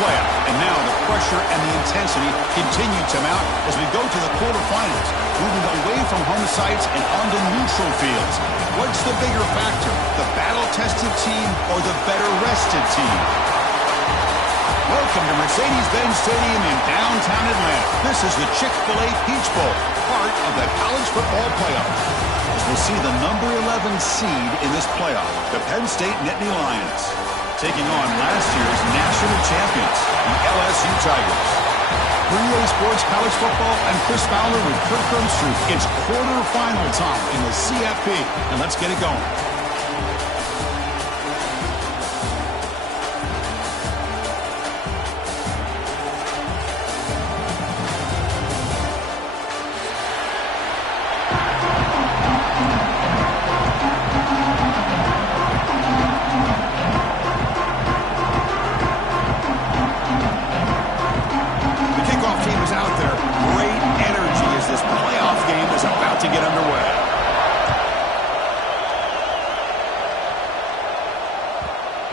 playoff. And now the pressure and the intensity continue to mount as we go to the quarterfinals, moving away from home sites and onto neutral fields. What's the bigger factor, the battle-tested team or the better-rested team? Welcome to Mercedes-Benz Stadium in downtown Atlanta. This is the Chick-fil-A Peach Bowl, part of the college football playoff. As we'll see the number 11 seed in this playoff, the Penn State Nittany Lions, taking on last year's national champions, the LSU Tigers. For EA Sports College Football, I'm Chris Fowler with Kirk Cronstruth. It's quarterfinal time in the CFP, and let's get it going.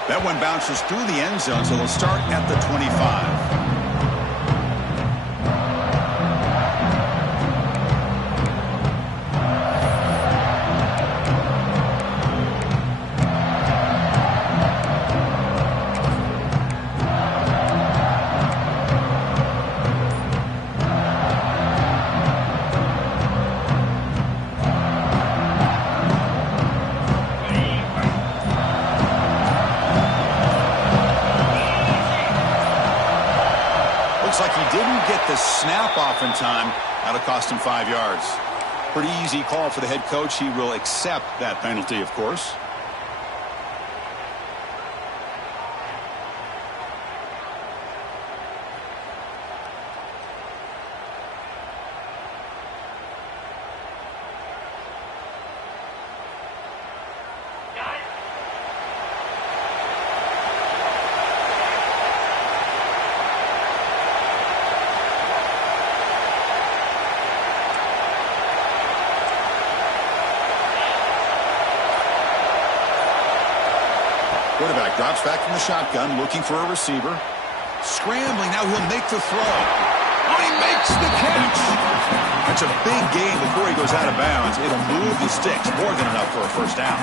That one bounces through the end zone, so they'll start at the 25. Snap off in time. That'll cost him 5 yards. Pretty easy call for the head coach. He will accept that penalty, of course. Quarterback drops back from the shotgun, looking for a receiver. Scrambling, now he'll make the throw. Oh, he makes the catch! That's a big gain before he goes out of bounds. It'll move the sticks, more than enough for a first down.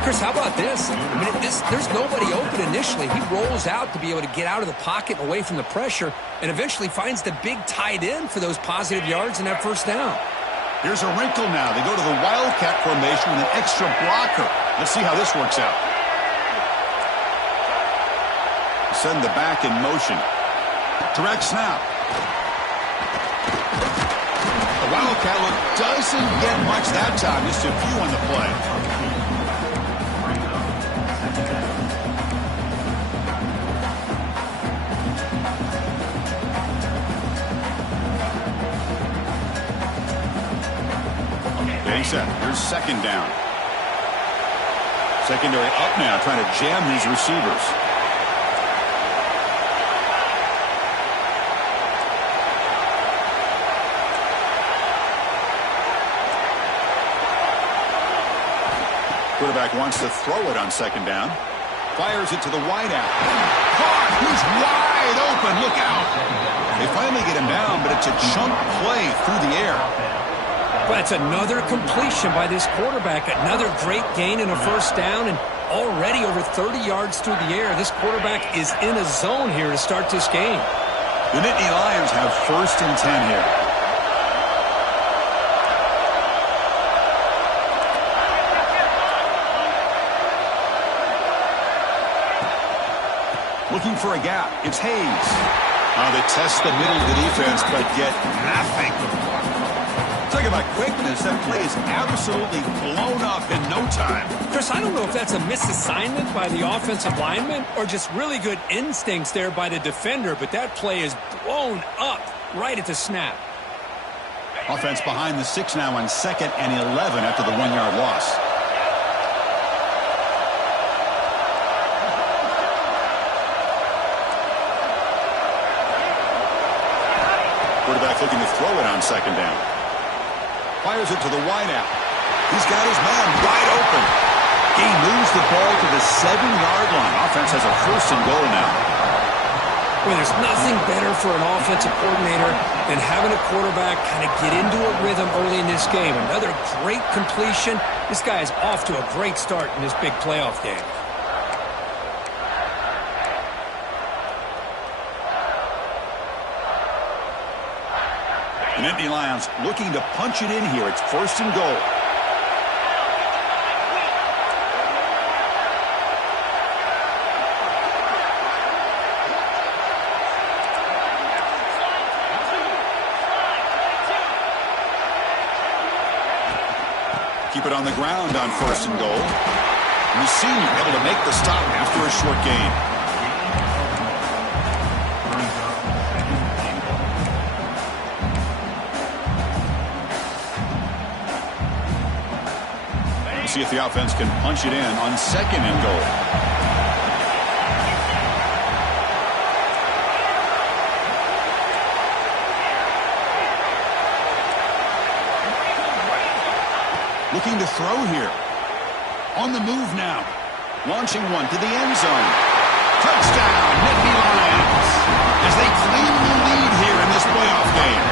Chris, how about this? I mean, there's nobody open initially. He rolls out to be able to get out of the pocket and away from the pressure, and eventually finds the big tight end for those positive yards and that first down. Here's a wrinkle now. They go to the Wildcat formation with an extra blocker. Let's see how this works out. Send the back in motion. Direct snap. The Wildcat look doesn't get much that time. Just a few on the play. Getting set. Here's second down. Secondary up now, trying to jam these receivers. Quarterback wants to throw it on second down. Fires it to the wideout. Caught! He's wide open. Look out. They finally get him down, but it's a chunk play through the air. But it's another completion by this quarterback. Another great gain in a first down, and already over 30 yards through the air. This quarterback is in a zone here to start this game. The Nittany Lions have 1st and 10 here. Looking for a gap. It's Hayes. They test the middle of the defense, but get nothing. Talk about quickness. That play is absolutely blown up in no time. Chris, I don't know if that's a misassignment by the offensive lineman or just really good instincts there by the defender, but that play is blown up right at the snap. Offense behind the 6 now on 2nd and 11 after the 1-yard loss. Quarterback looking to throw it on second down. Fires it to the wideout. He's got his man wide open. He moves the ball to the 7-yard line. Offense has a 1st and goal now. Well, there's nothing better for an offensive coordinator than having a quarterback kind of get into a rhythm early in this game. Another great completion. This guy is off to a great start in this big playoff game. The Nittany Lions looking to punch it in here. It's 1st and goal. Keep it on the ground on 1st and goal. And the senior able to make the stop after a short gain. See if the offense can punch it in on 2nd and goal. Looking to throw here. On the move now. Launching one to the end zone. Touchdown, Nittany Lions. As they claim the lead here in this playoff game.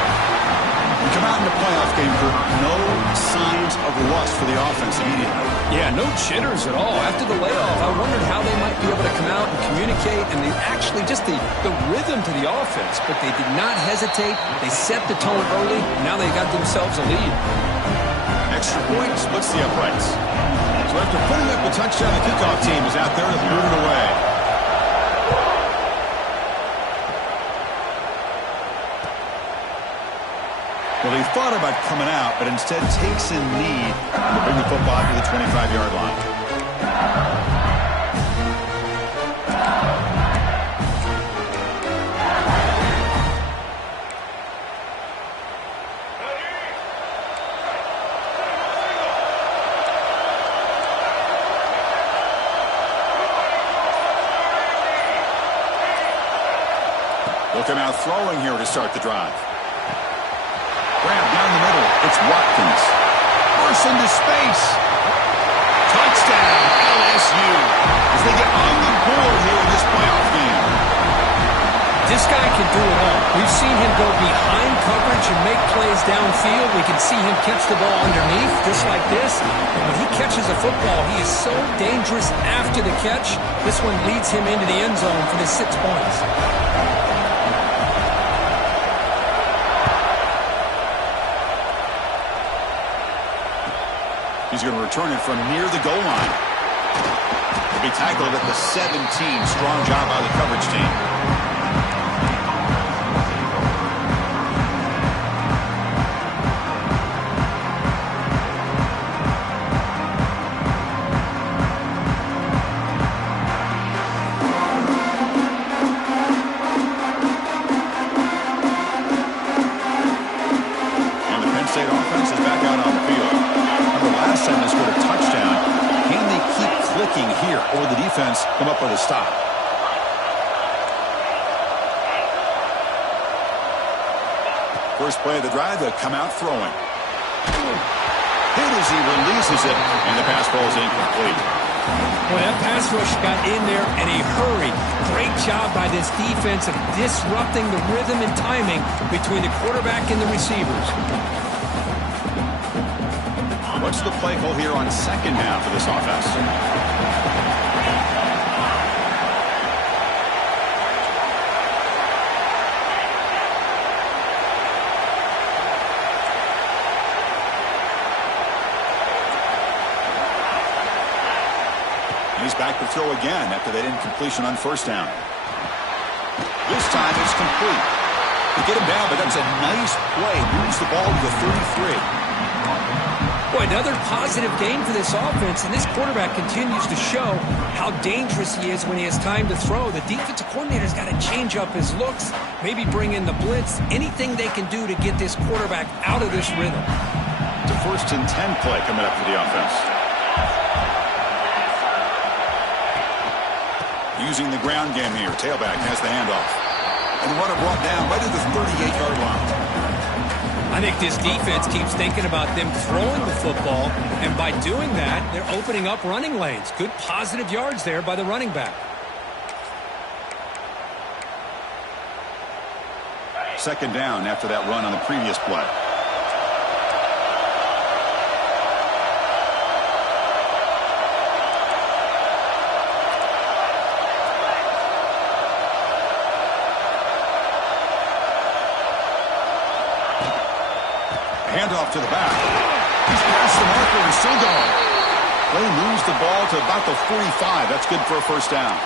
We come out in the playoff game for no signs of rust for the offense immediately. Yeah, no jitters at all. After the layoff, I wondered how they might be able to come out and communicate and actually just the rhythm to the offense. But they did not hesitate. They set the tone early. Now they got themselves a lead. Extra point splits the uprights. So after putting up a touchdown, the kickoff team is out there to move it away. Well, he thought about coming out, but instead takes in knee to bring the football to the 25-yard line. They'll come out throwing here to start the drive. Grab down the middle. It's Watkins. Bursts into space. Touchdown, LSU. As they get on the board here in this playoff game. This guy can do it all. We've seen him go behind coverage and make plays downfield. We can see him catch the ball underneath, just like this. And when he catches a football, he is so dangerous after the catch. This one leads him into the end zone for the 6 points. He's going to return it from near the goal line. He'll be tackled at the 17. Strong job by the coverage team. And the Penn State offense is back out on the field. Last time they scored a touchdown. Can they keep clicking here, or the defense come up with a stop? First play of the drive, they'll come out throwing. Hit as he releases it, and the pass ball is incomplete. Well, that pass rush got in there in a hurry. Great job by this defense of disrupting the rhythm and timing between the quarterback and the receivers. What's the play call here on 2nd down for this offense? He's back to throw again after that incompletion on 1st down. This time it's complete. They get him down, but that's a nice play. Moves the ball to the 33. Boy, another positive game for this offense, and this quarterback continues to show how dangerous he is when he has time to throw. The defensive coordinator's got to change up his looks, maybe bring in the blitz, anything they can do to get this quarterback out of this rhythm. It's a 1st and 10 play coming up for the offense. Using the ground game here, tailback has the handoff. And the runner brought down right at the 38-yard line. I think this defense keeps thinking about them throwing the football, and by doing that, they're opening up running lanes. Good positive yards there by the running back. Second down after that run on the previous play. Handoff to the back. He's past the marker and still going. Play moves the ball to about the 45. That's good for a first down.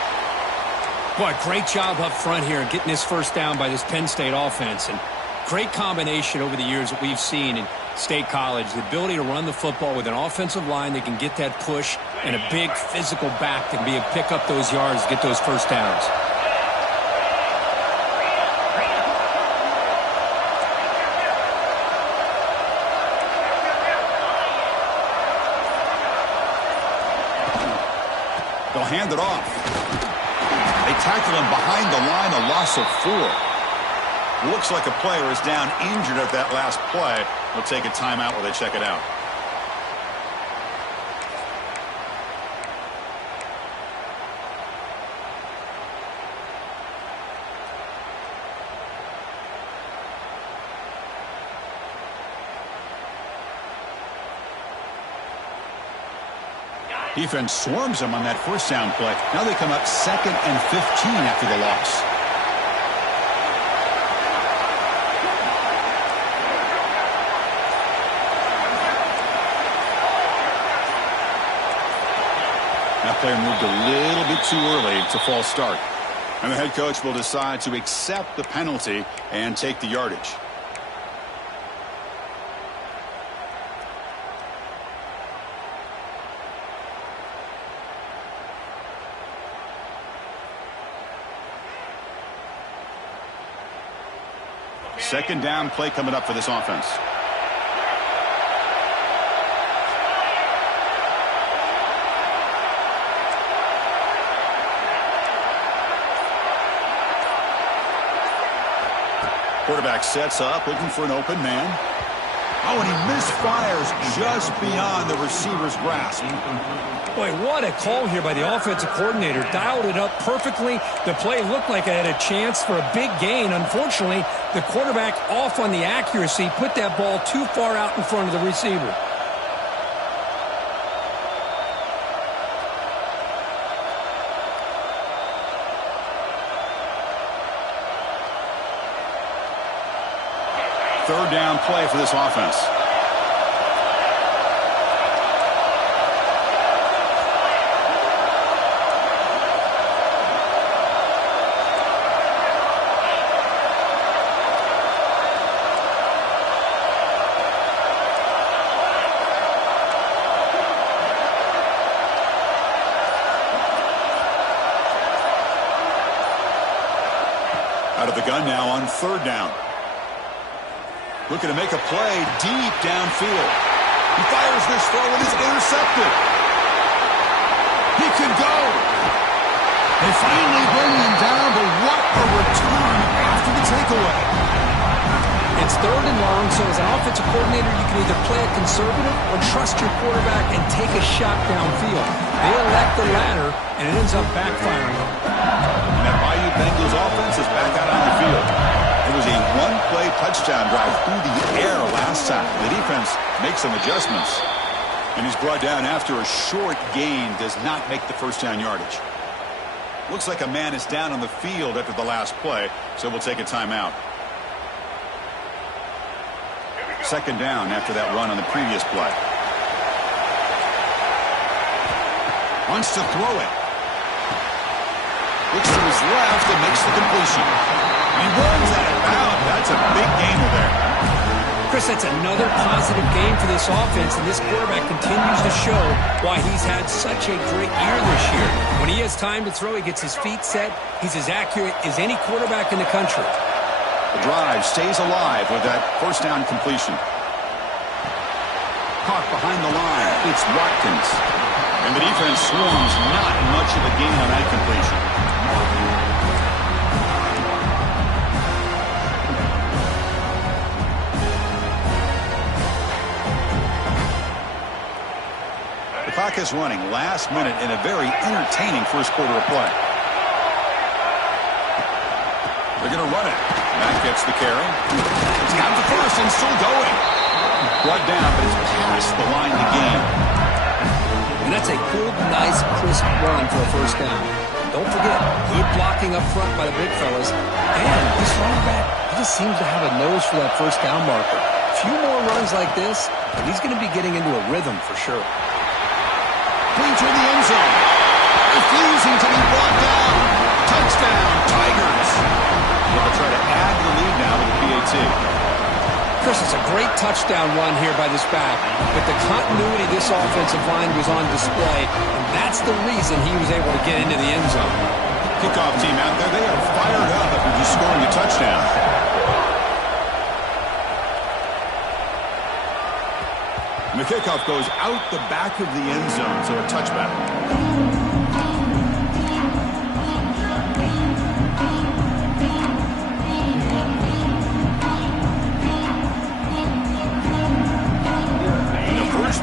Boy, great job up front here getting this first down by this Penn State offense. And great combination over the years that we've seen in State College. The ability to run the football with an offensive line that can get that push and a big physical back that can be able to pick up those yards, get those first downs. They'll hand it off. They tackle him behind the line, a loss of 4. Looks like a player is down injured at that last play. They'll take a timeout while they check it out. Defense swarms them on that first down play. Now they come up 2nd and 15 after the loss. That player moved a little bit too early. It's a false start. And the head coach will decide to accept the penalty and take the yardage. Second down play coming up for this offense. Quarterback sets up, looking for an open man. Oh, and he misfires just beyond the receiver's grasp. Boy, what a call here by the offensive coordinator. Dialed it up perfectly. The play looked like it had a chance for a big gain. Unfortunately, the quarterback off on the accuracy, put that ball too far out in front of the receiver. Third down play for this offense. Out of the gun now on third down. Looking to make a play deep downfield. He fires this throw and is intercepted. He can go. They finally bring him down, but what a return after the takeaway. It's third and long, so as an offensive coordinator, you can either play it conservative or trust your quarterback and take a shot downfield. They elect the latter, and it ends up backfiring. And that Bayou Bengals offense is back out on the field. It was a one-play touchdown drive through the air last time. The defense makes some adjustments. And he's brought down after a short gain, does not make the first down yardage. Looks like a man is down on the field after the last play, so we'll take a timeout. Second down after that run on the previous play. Wants to throw it. Looks to his left and makes the completion. He runs out of bounds. That's a big gainer there. Chris, that's another positive game for this offense, and this quarterback continues to show why he's had such a great year this year. When he has time to throw, he gets his feet set. He's as accurate as any quarterback in the country. The drive stays alive with that first down completion. Caught behind the line. It's Watkins. And the defense swarms, not much of a gain on that completion. The clock is running last minute in a very entertaining first quarter of play. They're going to run it. That gets the carry. He's got the first and still going. Brought down, but it's past the line to gain. And that's a good, nice, crisp run for a first down. Don't forget, good blocking up front by the big fellas. And this running back, he just seems to have a nose for that first down marker. A few more runs like this, and he's going to be getting into a rhythm for sure. Clean to the end zone. Refusing to be brought down. Touchdown, Tigers. They'll try to add the lead now with the PAT. Chris, it's a great touchdown run here by this back, but the continuity of this offensive line was on display, and that's the reason he was able to get into the end zone. Kickoff team out there, they are fired up after just scoring a touchdown. And the kickoff goes out the back of the end zone, so a touchback.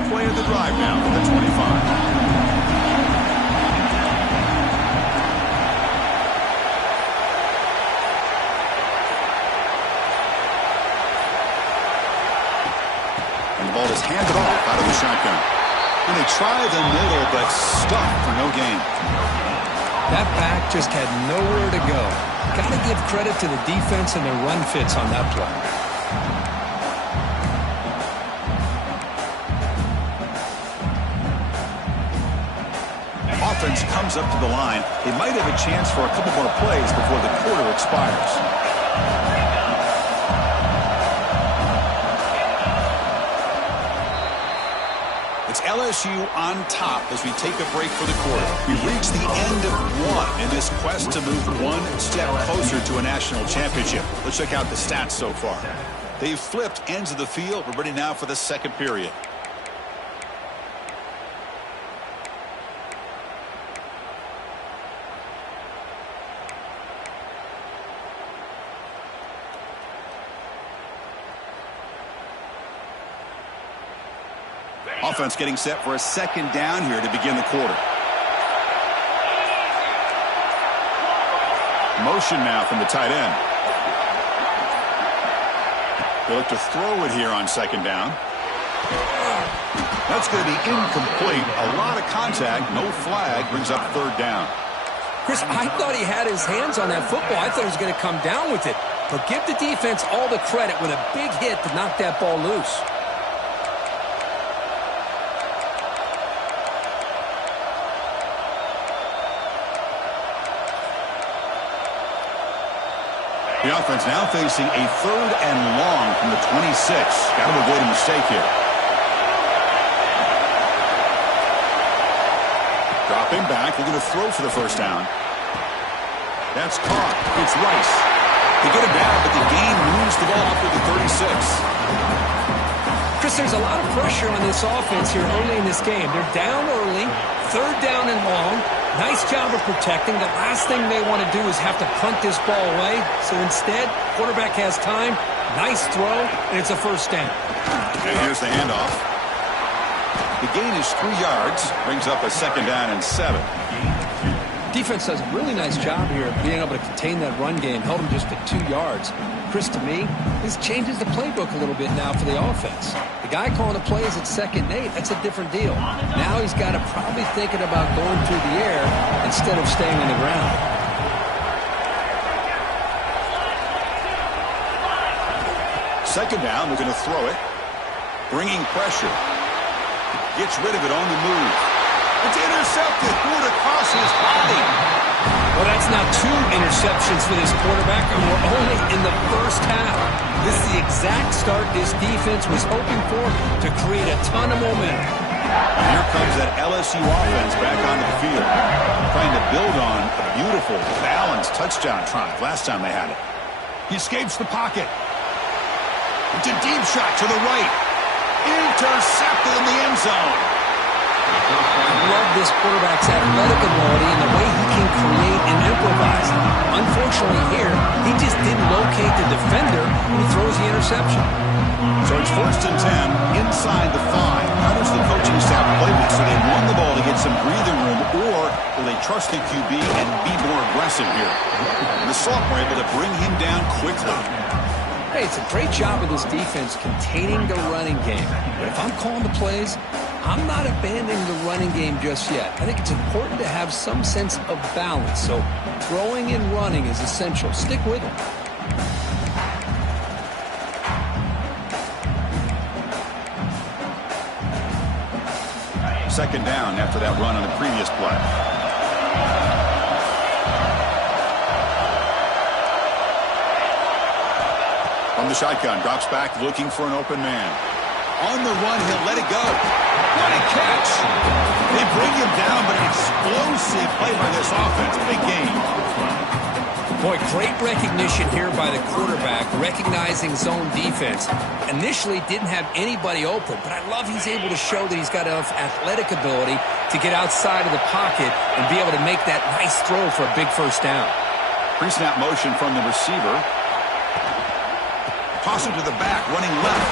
Play of the drive now for the 25. And the ball is handed off out of the shotgun. And they try the middle, but stuck for no gain. That back just had nowhere to go. Got to give credit to the defense and their run fits on that play. Offense comes up to the line. They might have a chance for a couple more plays before the quarter expires. It's LSU on top as we take a break for the quarter. We reach the end of one in this quest to move one step closer to a national championship. Let's check out the stats so far. They've flipped ends of the field. We're ready now for the second period. Offense getting set for a second down here to begin the quarter. Motion now from the tight end. They look to throw it here on second down. That's going to be incomplete. A lot of contact. No flag. Brings up third down. Chris, I thought he had his hands on that football. I thought he was going to come down with it. But give the defense all the credit with a big hit to knock that ball loose. The offense now facing a third and long from the 26. Got to avoid a mistake here. Dropping back. They're going to throw for the first down. That's caught. It's Rice. They get him down, but the gain moves the ball up to the 36. Chris, there's a lot of pressure on this offense here early in this game. They're down early, third down and long. Nice job of protecting. The last thing they want to do is have to punt this ball away. So instead, quarterback has time. Nice throw, and it's a first down. And here's the handoff. The gain is 3 yards. Brings up a second down and 7. Defense does a really nice job here of being able to contain that run game. Held them just to 2 yards. Chris, to me, this changes the playbook a little bit now for the offense. The guy calling the plays at 2nd and 8, that's a different deal. Now he's got to probably thinking about going through the air instead of staying on the ground. Second down, they're going to throw it. Bringing pressure. Gets rid of it on the move. It's intercepted. Threw it across his body. Well, that's now 2 interceptions for this quarterback, and we're only in the first half. This is the exact start this defense was hoping for to create a ton of momentum. And here comes that LSU offense back onto the field, trying to build on a beautiful, balanced touchdown drive last time they had it. He escapes the pocket. It's a deep shot to the right. Intercepted in the end zone. I love this quarterback's athletic ability and the way he can create and improvise. Unfortunately here, he just didn't locate the defender who throws the interception. So it's 1st and 10 inside the 5. How does the coaching staff play this? So they run the ball to get some breathing room, or will they trust the QB and be more aggressive here? And the sophomore able to bring him down quickly. Hey, it's a great job of this defense containing the running game. But if I'm calling the plays, I'm not abandoning the running game just yet. I think it's important to have some sense of balance. So throwing and running is essential. Stick with it. Second down after that run on the previous play. From the shotgun, drops back looking for an open man. On the run, he'll let it go. What a catch! They bring him down, but an explosive play by this offense. Big game. Boy, great recognition here by the quarterback, recognizing zone defense. Initially didn't have anybody open, but I love he's able to show that he's got enough athletic ability to get outside of the pocket and be able to make that nice throw for a big first down. Pre-snap motion from the receiver. Toss it to the back, running left.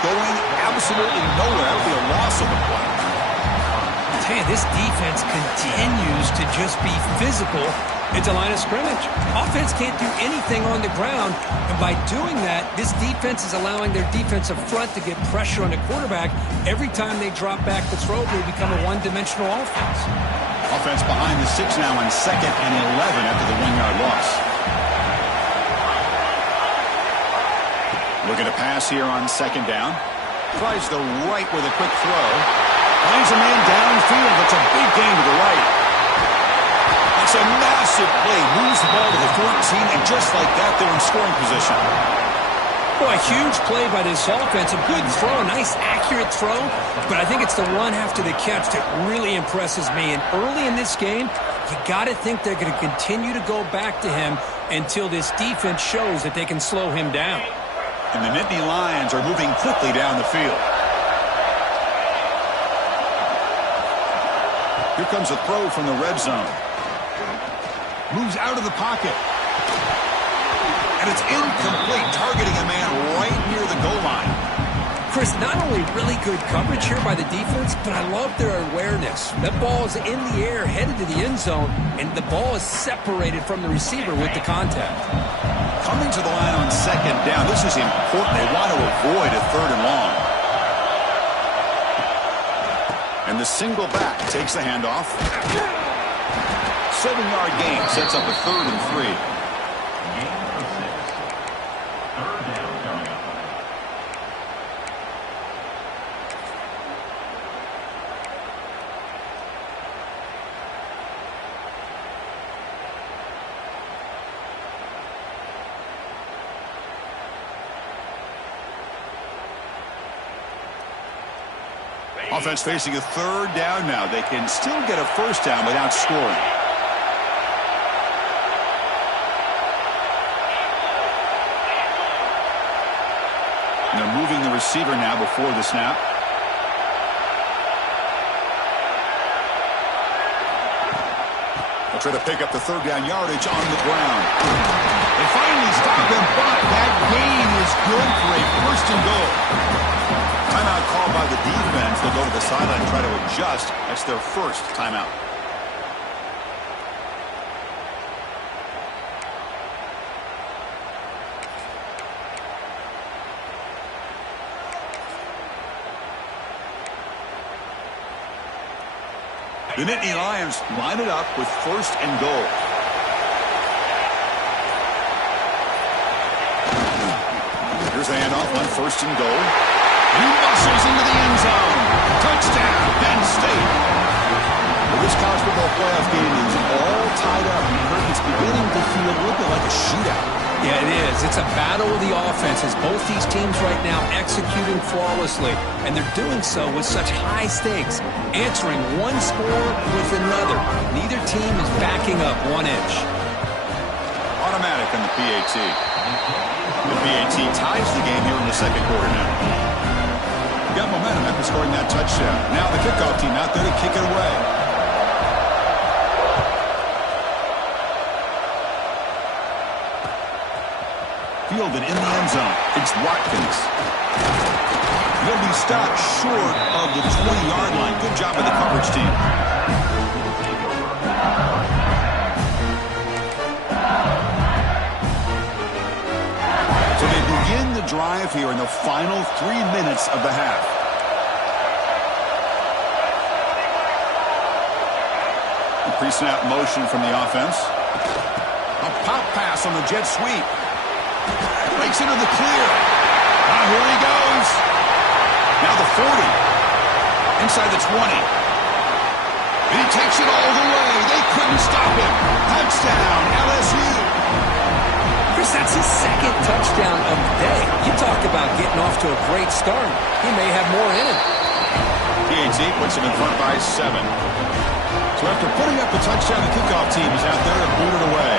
Going absolutely nowhere. That'll be a loss of the play. I tell you, this defense continues to just be physical at the line of scrimmage. Offense can't do anything on the ground, and by doing that, this defense is allowing their defensive front to get pressure on the quarterback. Every time they drop back to throw, they become a one-dimensional offense. Offense behind the 6 now on 2nd and 11 after the 1-yard loss. Looking to pass here on 2nd down. Tries the right with a quick throw. Finds a man downfield. That's a big gain to the right. That's a massive play. Moves the ball to the 14, and just like that, they're in scoring position. Boy, a huge play by this offense. A good throw, a nice accurate throw. But I think it's the run after the catch that really impresses me. And early in this game, you got to think they're going to continue to go back to him until this defense shows that they can slow him down. And the Nittany Lions are moving quickly down the field. Here comes a throw from the red zone. Moves out of the pocket. And it's incomplete, targeting a man right near the goal line. Chris, not only really good coverage here by the defense, but I love their awareness. That ball is in the air, headed to the end zone, and the ball is separated from the receiver with the contact. Coming to the line on 2nd down. This is important. They want to avoid a 3rd and long. And the single back takes the handoff. 7-yard gain sets up a 3rd and 3. Offense facing a 3rd down now. They can still get a 1st down without scoring. And they're moving the receiver now before the snap. They'll try to pick up the 3rd down yardage on the ground. They finally stop him, but that gain is good for a 1st and goal. Timeout called by the defense. They'll go to the sideline and try to adjust. That's their 1st timeout. The Nittany Lions line it up with 1st and goal. Here's the handoff on 1st and goal. He muscles into the end zone. Touchdown, Penn State. Well, this college football playoff game is all tied up. It's beginning to feel a little bit like a shootout. Yeah, it is. It's a battle of the offenses. Both these teams right now executing flawlessly, and they're doing so with such high stakes, answering one score with another. Neither team is backing up 1 inch. Automatic on the PAT. The PAT ties the game here in the 2nd quarter now. Got momentum after scoring that touchdown. Now the kickoff team out there to kick it away. Fielded in the end zone. It's Watkins. He'll be stopped short of the 20-yard line. Good job by the coverage team. So they begin the drive here in the final 3 minutes of the half. A pre-snap motion from the offense. A pop pass on the jet sweep. Breaks into the clear. Now here he goes. Now the 40. Inside the 20. And he takes it all the way. They couldn't stop him. Touchdown, LSU. Chris, that's his second touchdown of the day. You talk about getting off to a great start. He may have more in him. PAT puts him in front by 7. So after putting up the touchdown, the kickoff team is out there to boot it away.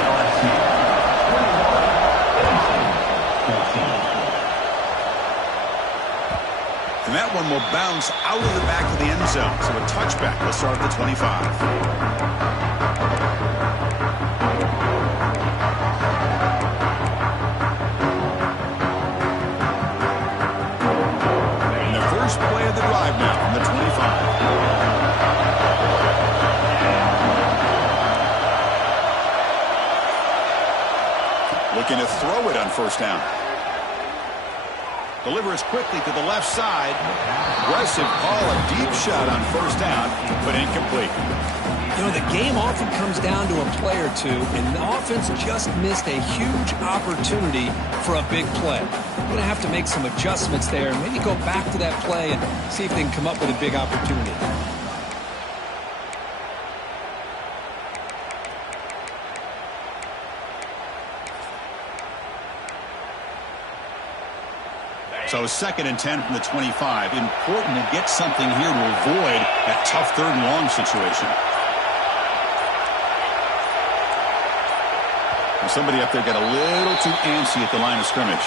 And that one will bounce out of the back of the end zone. So a touchback will start at the 25. And the first play of the drive now from the 25. Looking to throw it on first down. Delivers quickly to the left side. Aggressive call, a deep shot on first down, but incomplete. You know, the game often comes down to a play or two, and the offense just missed a huge opportunity for a big play. We're going to have to make some adjustments there, and maybe go back to that play and see if they can come up with a big opportunity. So 2nd and 10 from the 25. Important to get something here to avoid that tough 3rd and long situation. And somebody up there got a little too antsy at the line of scrimmage.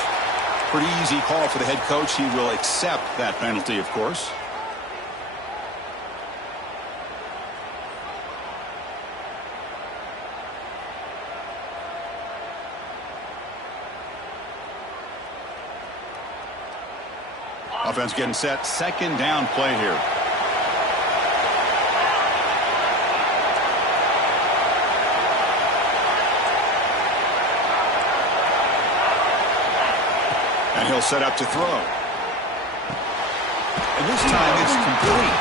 Pretty easy call for the head coach. He will accept that penalty, of course. Offense getting set. 2nd down play here. And he'll set up to throw. And this time it's complete.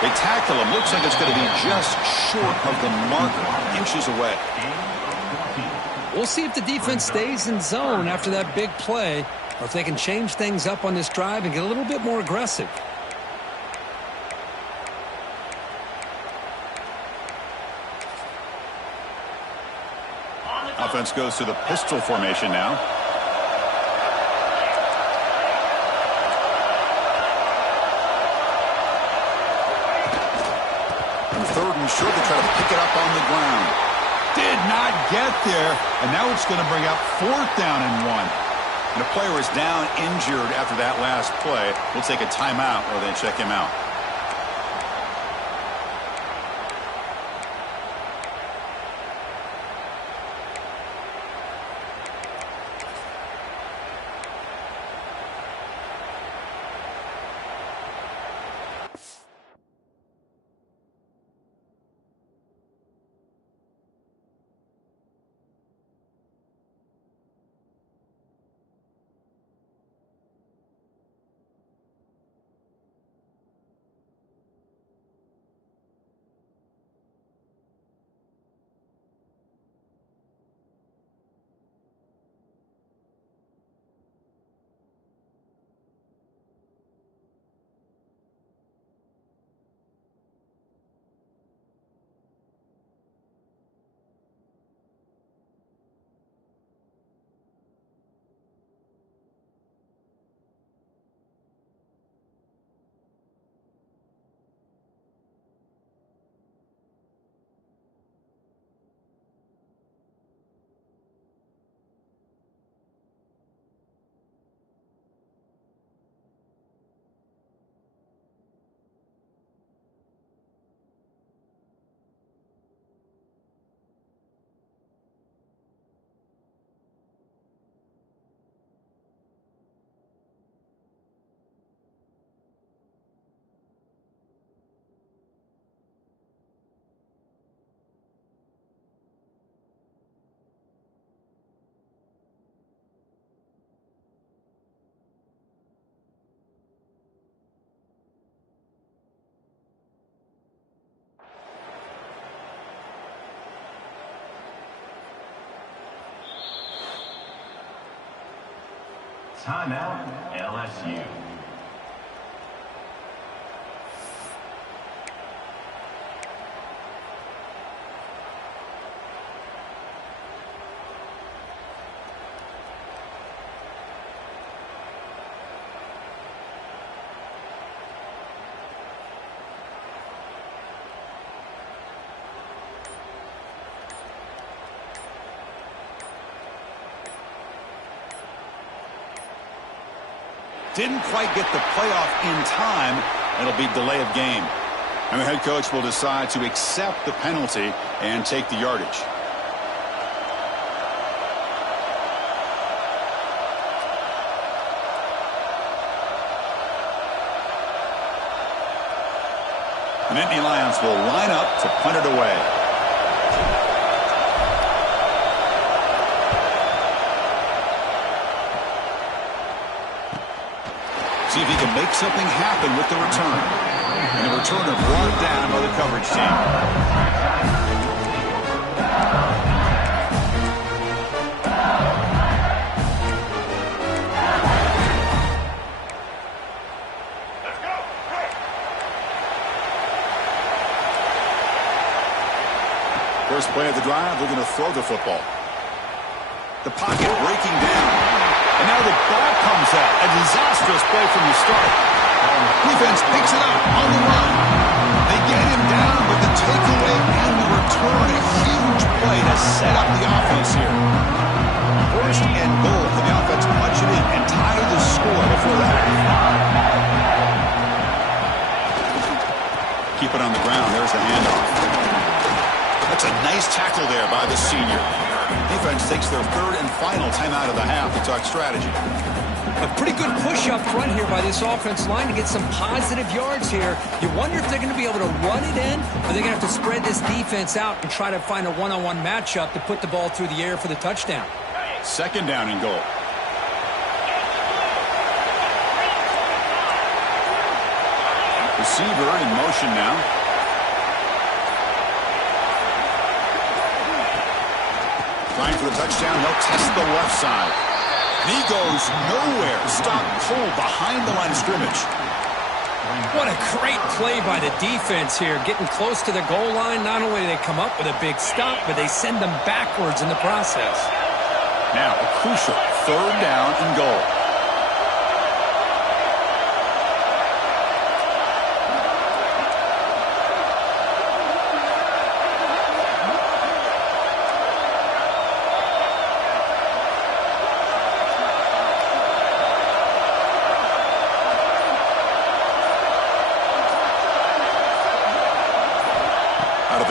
They tackle him. Looks like it's going to be just short of the marker. Inches away. We'll see if the defense stays in zone after that big play, or if they can change things up on this drive and get a little bit more aggressive. Offense goes to the pistol formation now. And 3rd and short, they try to pick it up on the ground. Did not get there, and now it's going to bring up 4th down and 1. And the player is down injured after that last play. We'll take a timeout or then check him out. Timeout, LSU. Didn't quite get the playoff in time. It'll be delay of game. And the head coach will decide to accept the penalty and take the yardage. The Nittany Lions will line up to punt it away. See if he can make something happen with the return. And the returner brought down by the coverage team. Let's go. First play of the drive, they're going to throw the football. The pocket breaking down. And now the ball comes out. A disastrous play from the start. Defense picks it up on the run. They get him down with the takeaway and the return. A huge play to set up the offense here. First and goal for the offense. Punch it in and tie the score before the half. Keep it on the ground. There's the handoff. That's a nice tackle there by the senior. Defense takes their third and final timeout of the half to talk strategy. A pretty good push up front here by this offense line to get some positive yards here. You wonder if they're going to be able to run it in, or they're going to have to spread this defense out and try to find a one-on-one matchup to put the ball through the air for the touchdown. Second down and goal. Receiver in motion now. Trying for the touchdown. They'll test the left side. He goes nowhere. Stop cold behind the line of scrimmage. What a great play by the defense here. Getting close to the goal line. Not only do they come up with a big stop, but they send them backwards in the process. Now a crucial third down and goal.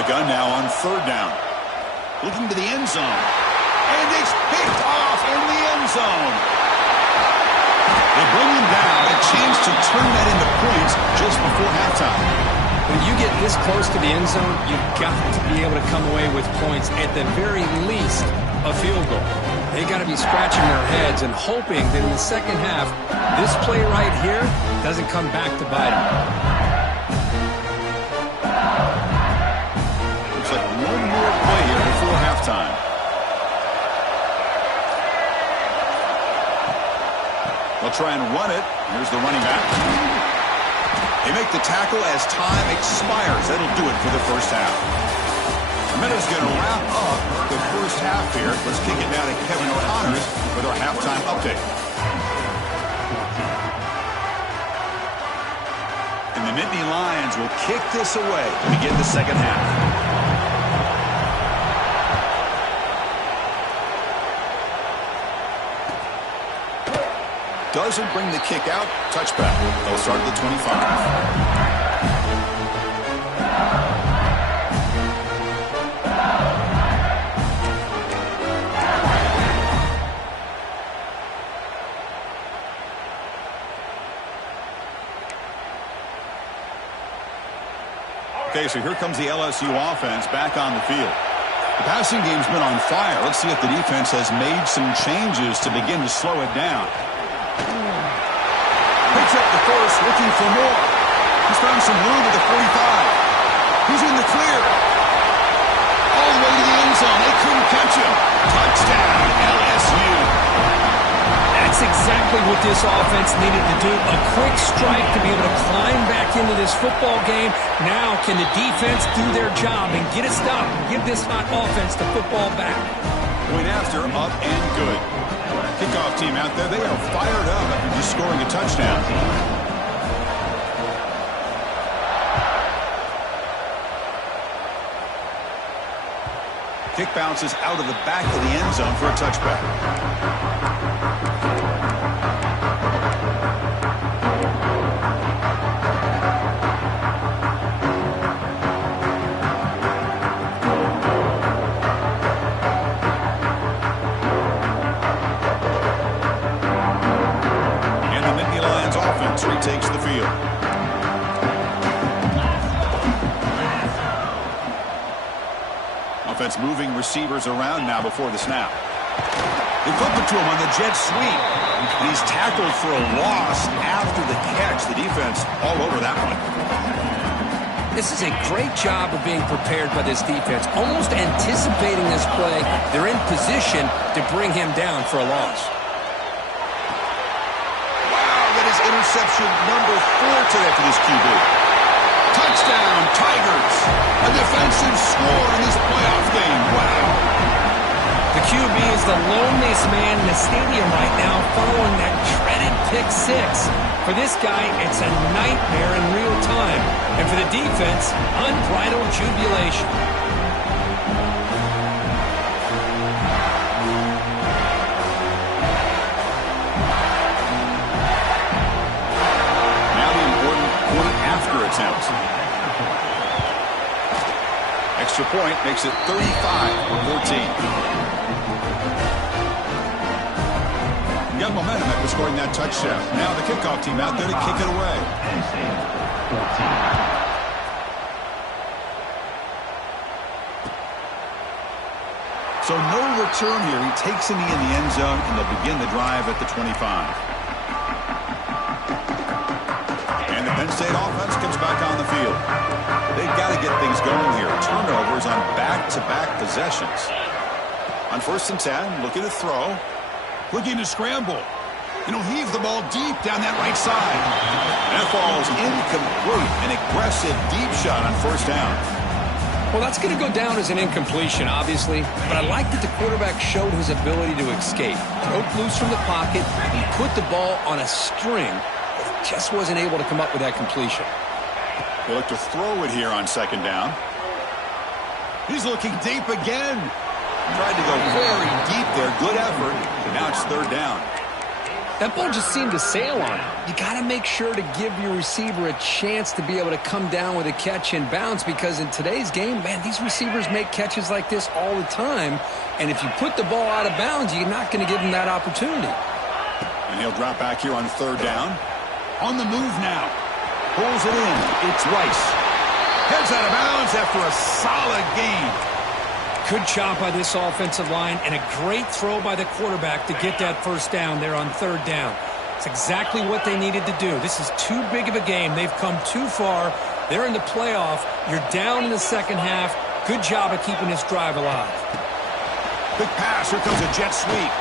Gun now on third down. Looking to the end zone. And it's picked off in the end zone. They bring him down. A chance to turn that into points just before halftime. When you get this close to the end zone, you've got to be able to come away with points. At the very least, a field goal. They got to be scratching their heads and hoping that in the second half, this play right here doesn't come back to bite them. One more play here before halftime. They'll try and run it. Here's the running back. They make the tackle as time expires. That'll do it for the first half. Minuta's going to wrap up the first half here. Let's kick it down to Kevin Connors with our halftime update. And the Nittany Lions will kick this away to begin the second half. Doesn't bring the kick out. Touchback. They'll start at the 25. Okay, so here comes the LSU offense back on the field. The passing game's been on fire. Let's see if the defense has made some changes to begin to slow it down. Picks up the first, looking for more. He's found some room at the 45. He's in the clear. All the way to the end zone. They couldn't catch him. Touchdown, LSU. That's exactly what this offense needed to do. A quick strike to be able to climb back into this football game. Now can the defense do their job and get a stop and give this hot offense the football back? Point after, up and good. Kickoff team out there, they are fired up after just scoring a touchdown. Kick bounces out of the back of the end zone for a touchback. And the Nittany Lions offense retakes the field. Offense moving receivers around now before the snap. They flip it to him on the jet sweep. And he's tackled for a loss after the catch. The defense all over that one. This is a great job of being prepared by this defense. Almost anticipating this play. They're in position to bring him down for a loss. Wow, that is interception number 4 today for this QB. Touchdown, Tigers. A defensive score in this playoff game. Wow. The QB is the loneliest man in the stadium right now following that dreaded pick-6. For this guy, it's a nightmare in real time. And for the defense, unbridled jubilation. Now the important point after attempt. Extra point makes it 35-14. Got momentum after scoring that touchdown. Now the kickoff team out there to kick it away. So no return here. He takes it in the end zone, and they'll begin the drive at the 25. And the Penn State offense comes back on the field. They've got to get things going here. Turnovers on back-to-back possessions. On 1st and 10, looking to throw. Looking to scramble. And he'll heave the ball deep down that right side. That ball is incomplete. An aggressive deep shot on 1st down. Well, that's going to go down as an incompletion, obviously. But I like that the quarterback showed his ability to escape. Broke loose from the pocket. He put the ball on a string. But he just wasn't able to come up with that completion. They look to throw it here on 2nd down. He's looking deep again. Tried to go very deep there. Good effort. Now it's 3rd down. That ball just seemed to sail on him. You got to make sure to give your receiver a chance to be able to come down with a catch and bounce, because in today's game, man, these receivers make catches like this all the time. And if you put the ball out of bounds, you're not going to give them that opportunity. And he'll drop back here on 3rd down. On the move now. Pulls it in. It's Rice. Heads out of bounds after a solid gain. Good job by this offensive line, and a great throw by the quarterback to get that 1st down there on 3rd down. It's exactly what they needed to do. This is too big of a game. They've come too far. They're in the playoff. You're down in the 2nd half. Good job of keeping this drive alive. Big pass. Here comes a jet sweep.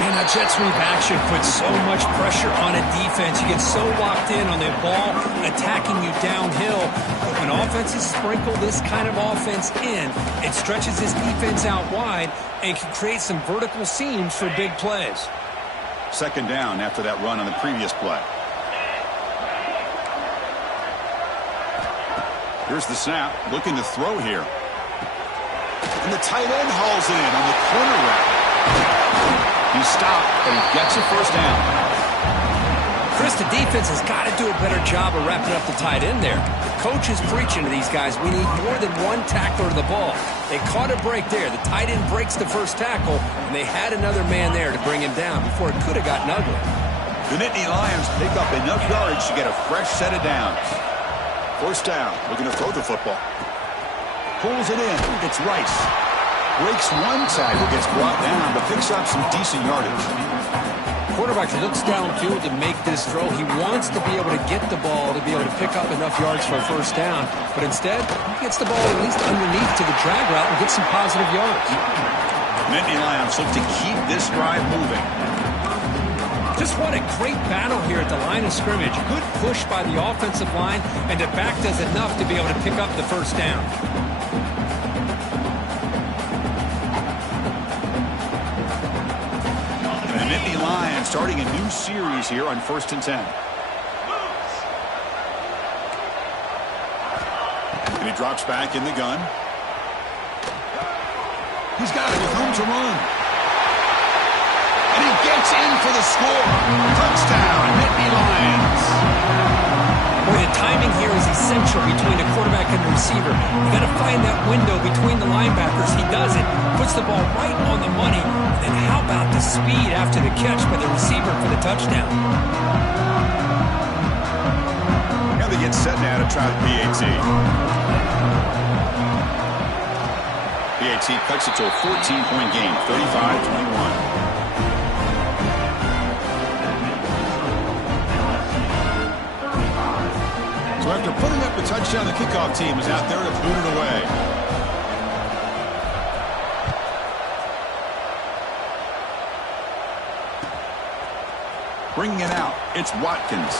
Man, that jet sweep action puts so much pressure on a defense. You get so locked in on the ball attacking you downhill. But when offenses sprinkle this kind of offense in, it stretches this defense out wide and can create some vertical seams for big plays. 2nd down after that run on the previous play. Here's the snap. Looking to throw here. And the tight end hauls it in on the corner route. He stopped, but he gets a 1st down. Chris, the defense has got to do a better job of wrapping up the tight end there. The coach is preaching to these guys, we need more than one tackler to the ball. They caught a break there. The tight end breaks the 1st tackle, and they had another man there to bring him down before it could have gotten ugly. The Nittany Lions pick up enough yardage to get a fresh set of downs. 1st down, looking to throw the football. Pulls it in. It's Rice. Breaks one tackle, gets brought down, but picks up some decent yardage. Quarterback looks downfield to make this throw. He wants to be able to get the ball to be able to pick up enough yards for a 1st down. But instead, he gets the ball at least underneath to the drag route and gets some positive yards. Nittany Lions look to keep this drive moving. Just what a great battle here at the line of scrimmage. Good push by the offensive line, and the back does enough to be able to pick up the first down. And the Nittany Lions starting a new series here on 1st and 10. And he drops back in the gun. He's got it with room to run. And he gets in for the score. Touchdown, Nittany Lions. Boy, the timing here is essential between the quarterback and the receiver. You got to find that window between the linebackers. He does it. Puts the ball right on the money. And how about the speed after the catch by the receiver for the touchdown? Now they get set now to try the PAT. PAT cuts it to a 14-point game, 35-21. So after putting up the touchdown, the kickoff team is out there to boot it away. Bringing it out, it's Watkins.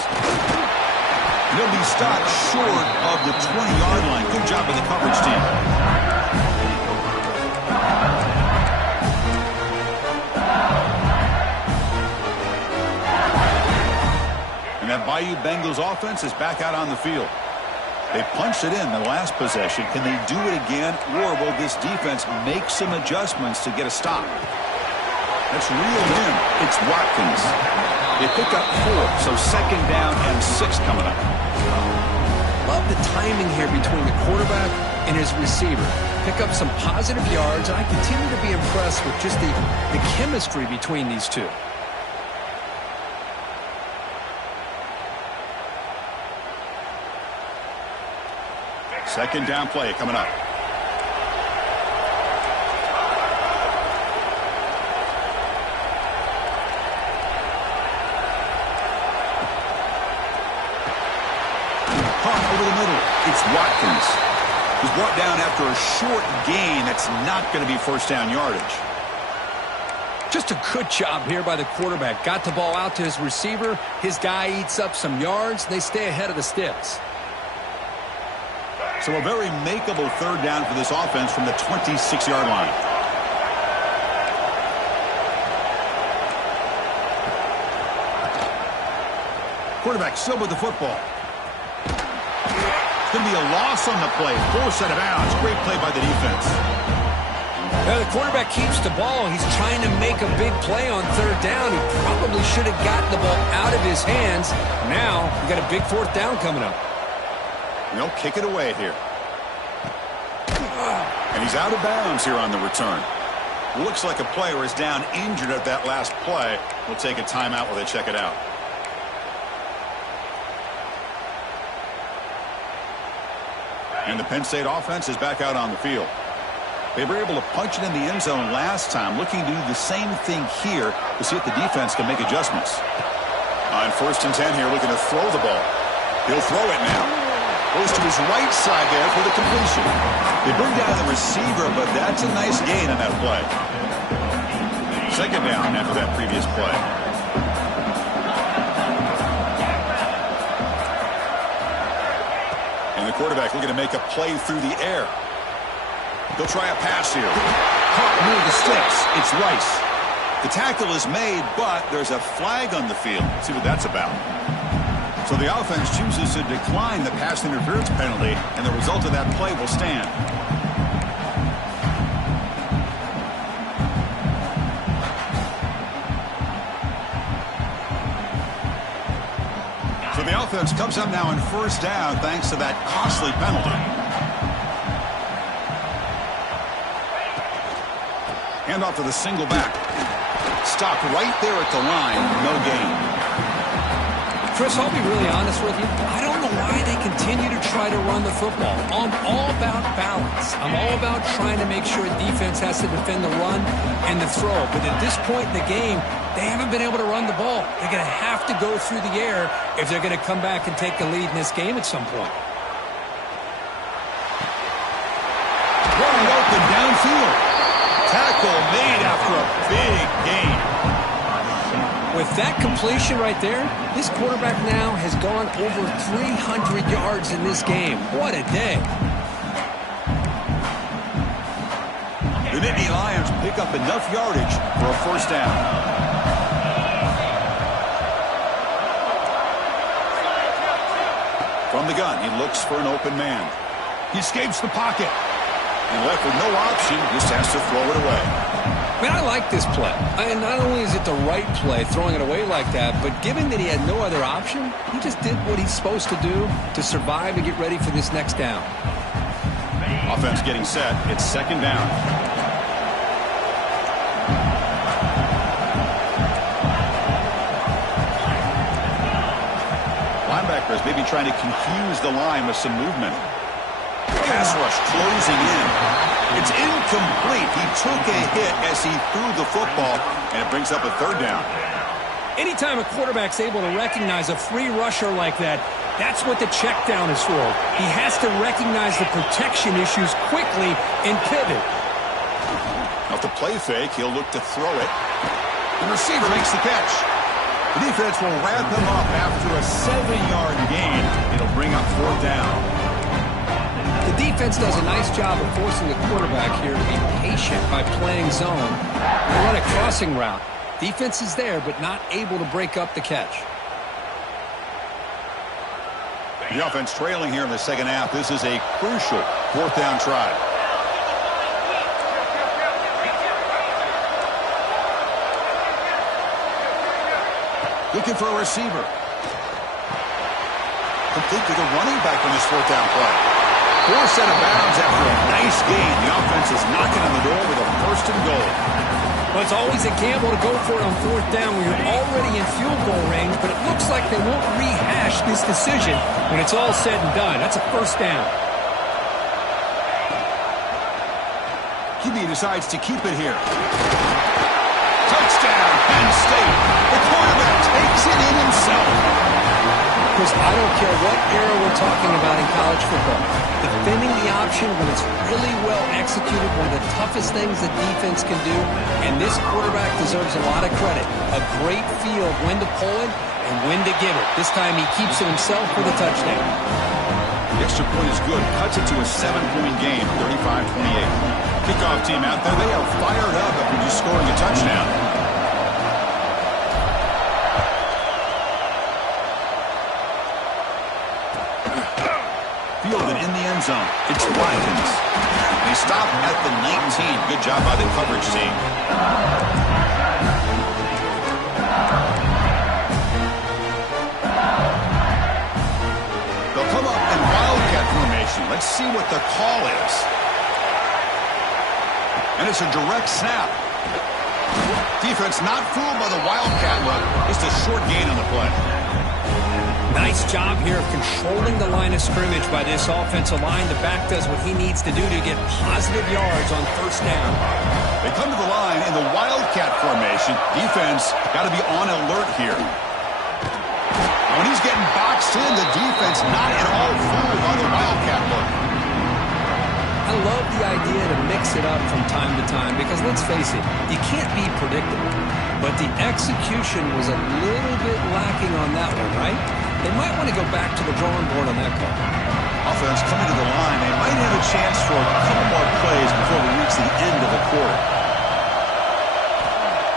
He'll be stopped short of the 20-yard line. Good job by the coverage team. And that Bayou Bengals offense is back out on the field. They punched it in the last possession. Can they do it again, or will this defense make some adjustments to get a stop? That's reeled in. It's Watkins. They pick up 4, so 2nd down and 6 coming up. Love the timing here between the quarterback and his receiver. Pick up some positive yards, and I continue to be impressed with just the chemistry between these two. Second down play coming up. Caught over the middle. It's Watkins. He's brought down after a short gain. That's not going to be first down yardage. Just a good job here by the quarterback. Got the ball out to his receiver. His guy eats up some yards. They stay ahead of the sticks. So a very makeable 3rd down for this offense from the 26-yard line. Quarterback still with the football. It's going to be a loss on the play. Forced out of bounds. Great play by the defense. Now the quarterback keeps the ball. He's trying to make a big play on 3rd down. He probably should have gotten the ball out of his hands. Now we got a big 4th down coming up. They'll kick it away here. And he's out of bounds here on the return. Looks like a player is down injured at that last play. We'll take a timeout while they check it out. And the Penn State offense is back out on the field. They were able to punch it in the end zone last time. Looking to do the same thing here to see if the defense can make adjustments. On 1st and 10 here, looking to throw the ball. He'll throw it now. Goes to his right side there for the completion. They bring down the receiver, but that's a nice gain on that play. 2nd down after that previous play. And the quarterback looking to make a play through the air. He'll try a pass here. Caught near the sticks. It's Rice. The tackle is made, but there's a flag on the field. Let's see what that's about. So the offense chooses to decline the pass interference penalty, and the result of that play will stand. So the offense comes up now on 1st down thanks to that costly penalty. Hand off to the single back. Stopped right there at the line. No gain. Chris, I'll be really honest with you. I don't know why they continue to try to run the football. I'm all about balance. I'm all about trying to make sure defense has to defend the run and the throw. But at this point in the game, they haven't been able to run the ball. They're going to have to go through the air if they're going to come back and take the lead in this game at some point. Wide open downfield. Tackle made after a big gain. With With that completion right there, this quarterback now has gone over 300 yards in this game. What a day. The Nittany Lions pick up enough yardage for a first down. From the gun, he looks for an open man. He escapes the pocket. And left with no option, just has to throw it away. Man, I like this play. And not only is it the right play, throwing it away like that, but given that he had no other option, he just did what he's supposed to do to survive and get ready for this next down. Offense getting set. It's second down. Linebackers maybe trying to confuse the line with some movement. Pass rush closing in. It's incomplete. He took a hit as he threw the football, and it brings up a third down. Anytime a quarterback's able to recognize a free rusher like that, that's what the check down is for. He has to recognize the protection issues quickly and pivot. Off the play fake, he'll look to throw it. The receiver makes the catch. The defense will wrap him up after a 7-yard gain. It'll bring up fourth down. The defense does a nice job of forcing the quarterback here to be patient by playing zone. They run a crossing route. Defense is there, but not able to break up the catch. The offense trailing here in the second half. This is a crucial fourth down try. Looking for a receiver. Complete to the running back on this fourth down play. Forced out of bounds after a nice gain. The offense is knocking on the door with a first and goal. Well, it's always a gamble to go for it on fourth down when you're already in field goal range, but it looks like they won't rehash this decision when it's all said and done. That's a first down. QB decides to keep it here. Touchdown, Penn State. The quarterback takes it in himself. Because I don't care what era we're talking about in college football. Defending the option when it's really well executed, one of the toughest things that defense can do, and this quarterback deserves a lot of credit. A great feel of when to pull it and when to give it. This time he keeps it himself for the touchdown. The extra point is good. Cuts it to a 7-point game, 35-28. Kickoff team out there, they are fired up after just scoring a touchdown. Fielded in the end zone. It's Watkins. They stop at the 19. Good job by the coverage team. They'll come up in wildcat formation. Let's see what the call is. And it's a direct snap. Defense not fooled by the wildcat look. Just a short gain on the play. Nice job here of controlling the line of scrimmage by this offensive line. The back does what he needs to do to get positive yards on first down. They come to the line in the wildcat formation. Defense got to be on alert here. When he's getting boxed in, the defense not at all fooled by the wildcat look. I love the idea to mix it up from time to time because, let's face it, you can't be predictable. But the execution was a little bit lacking on that one, right? They might want to go back to the drawing board on that call. Offense coming to the line. They might have a chance for a couple more plays before we reach the end of the quarter.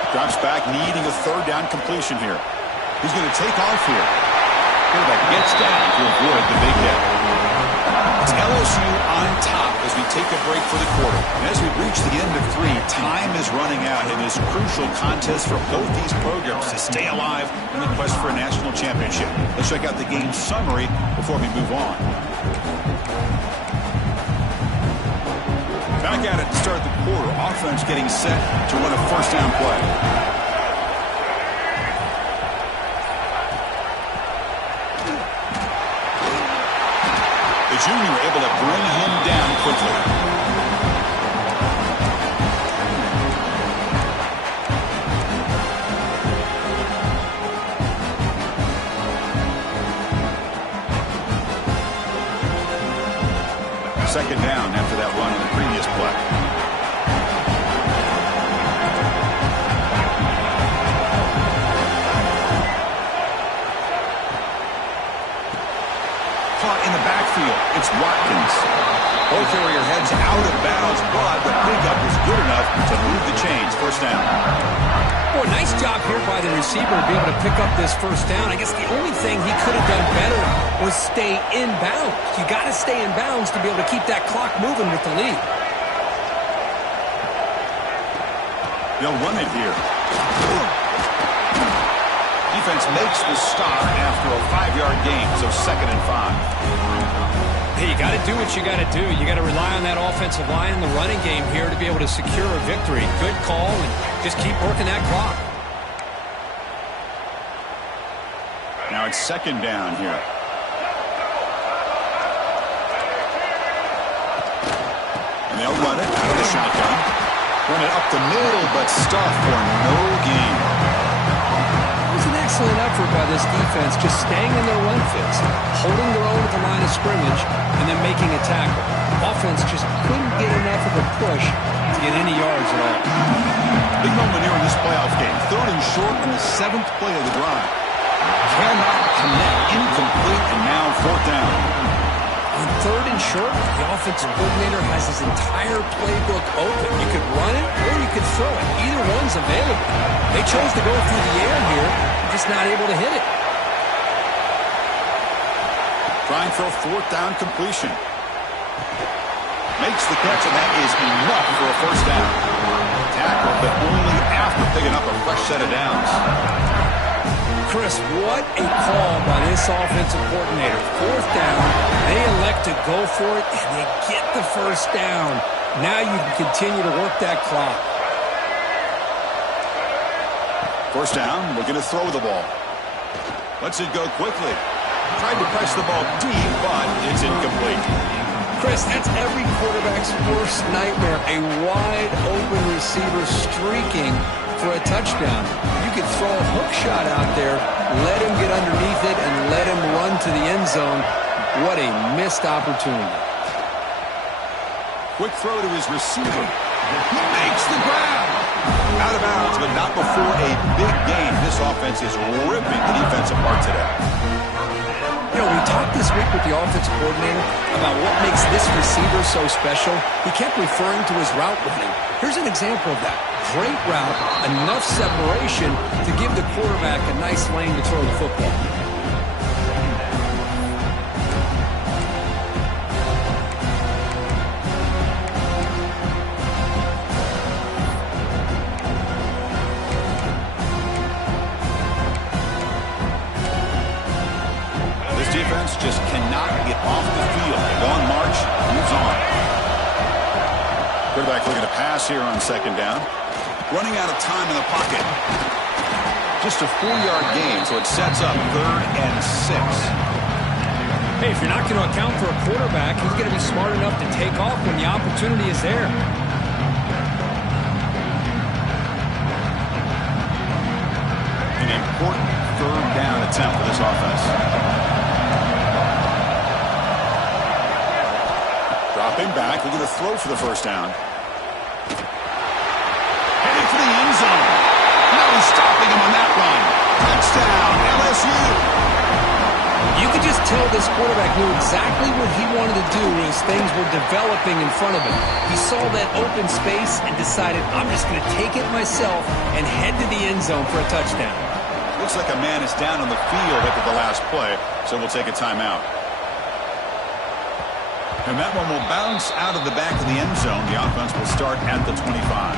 Drops back, needing a third down completion here. He's going to take off here. Quarterback gets down to avoid the big hit. It's LSU on top as we take a break for the quarter. And as we reach the end of 3, time is running out in this crucial contest for both these programs to stay alive in the quest for a national championship. Let's check out the game summary before we move on. Back at it to start the quarter. Offense getting set to run a first down play. The junior able to bring him down quickly. Second down after that run on the previous play. carrier heads out of bounds, but the pickup is good enough to move the chains. First down. Boy, nice job here by the receiver to be able to pick up this first down. I guess the only thing he could have done better was stay in bounds. You got to stay in bounds to be able to keep that clock moving with the lead. They'll run it here. Defense makes the stop after a 5-yard gain, so 2nd and 5. Hey, you got to do what you got to do. You got to rely on that offensive line in the running game here to be able to secure a victory. Good call, and just keep working that clock. Now it's 2nd down here. And they'll run it out of the shotgun. Run it up the middle, but stuffed for no gain. It was an excellent effort by this defense, just staying in their run fits, holding their own at the line of scrimmage, and then making a tackle. Offense just couldn't get enough of a push to get any yards at all. Big moment here in this playoff game. 3rd and short on the 7th play of the drive. Cannot connect, incomplete, and now 4th down. On 3rd and short, the offensive coordinator has his entire playbook open. You could run it or you could throw it. Either one's available. They chose to go through the air here, just not able to hit it. Trying for a 4th down completion. Makes the catch, and that is enough for a 1st down. Tackle, but only after picking up a fresh set of downs. Chris, what a call by this offensive coordinator. 4th down, they elect to go for it, and they get the 1st down. Now you can continue to work that clock. 1st down, we're going to throw the ball. Lets it go quickly. Tried to press the ball deep, but it's incomplete. Chris, that's every quarterback's worst nightmare. A wide-open receiver streaking for a touchdown. You could throw a hook shot out there, let him get underneath it, and let him run to the end zone. What a missed opportunity. Quick throw to his receiver. He makes the grab. Out of bounds, but not before a big gain. This offense is ripping the defense apart today. You know, we talked this week with the offensive coordinator about what makes this receiver so special. He kept referring to his route running. Here's an example of that. Great route, enough separation to give the quarterback a nice lane to throw the football. Defense just cannot get off the field. They go on march, moves on. Quarterback looking to pass here on 2nd down. Running out of time in the pocket. Just a 4-yard gain, so it sets up 3rd and 6. Hey, if you're not going to account for a quarterback, he's going to be smart enough to take off when the opportunity is there. An important 3rd down attempt for this offense. Dropping back, looking to throw for the 1st down. Heading for the end zone. No stopping him on that run. Touchdown, LSU. You could just tell this quarterback knew exactly what he wanted to do as things were developing in front of him. He saw that open space and decided, I'm just going to take it myself and head to the end zone for a touchdown. Looks like a man is down on the field after the last play, so we'll take a timeout. And that one will bounce out of the back of the end zone. The offense will start at the 25.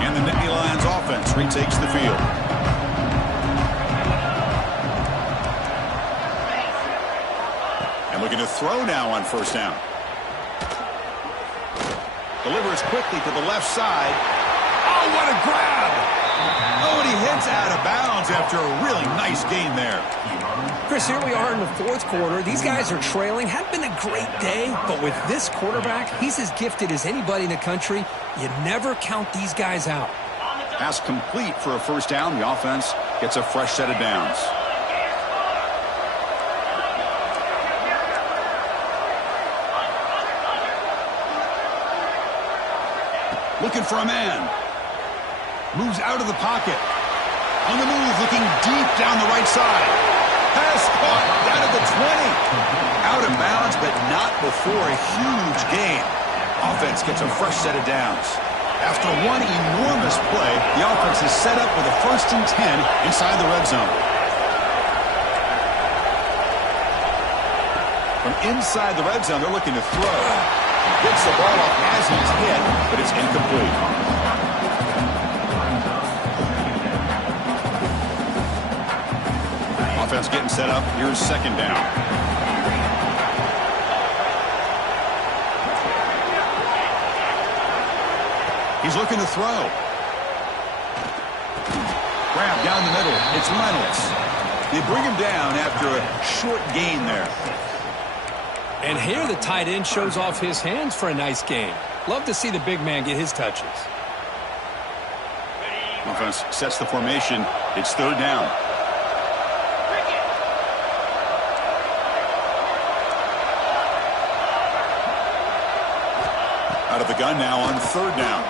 And the Nittany Lions offense retakes the field. Looking to throw now on 1st down. Delivers quickly to the left side. Oh, what a grab! Oh, and he hits out of bounds after a really nice gain there. Chris, here we are in the 4th quarter. These guys are trailing. Hadn't been a great day, but with this quarterback, he's as gifted as anybody in the country. You never count these guys out. Pass complete for a 1st down. The offense gets a fresh set of downs. Looking for a man. Moves out of the pocket. On the move, looking deep down the right side. Pass caught down at the 20. Out of bounds, but not before a huge gain. Offense gets a fresh set of downs. After one enormous play, the offense is set up with a 1st and 10 inside the red zone. From inside the red zone, they're looking to throw. Gets the ball off as he's hit, but it's incomplete. Offense getting set up. Here's 2nd down. He's looking to throw. Grab down the middle. It's Reynolds. They bring him down after a short gain there. And here the tight end shows off his hands for a nice gain. Love to see the big man get his touches. Offense sets the formation. It's 3rd down. Out of the gun now on 3rd down.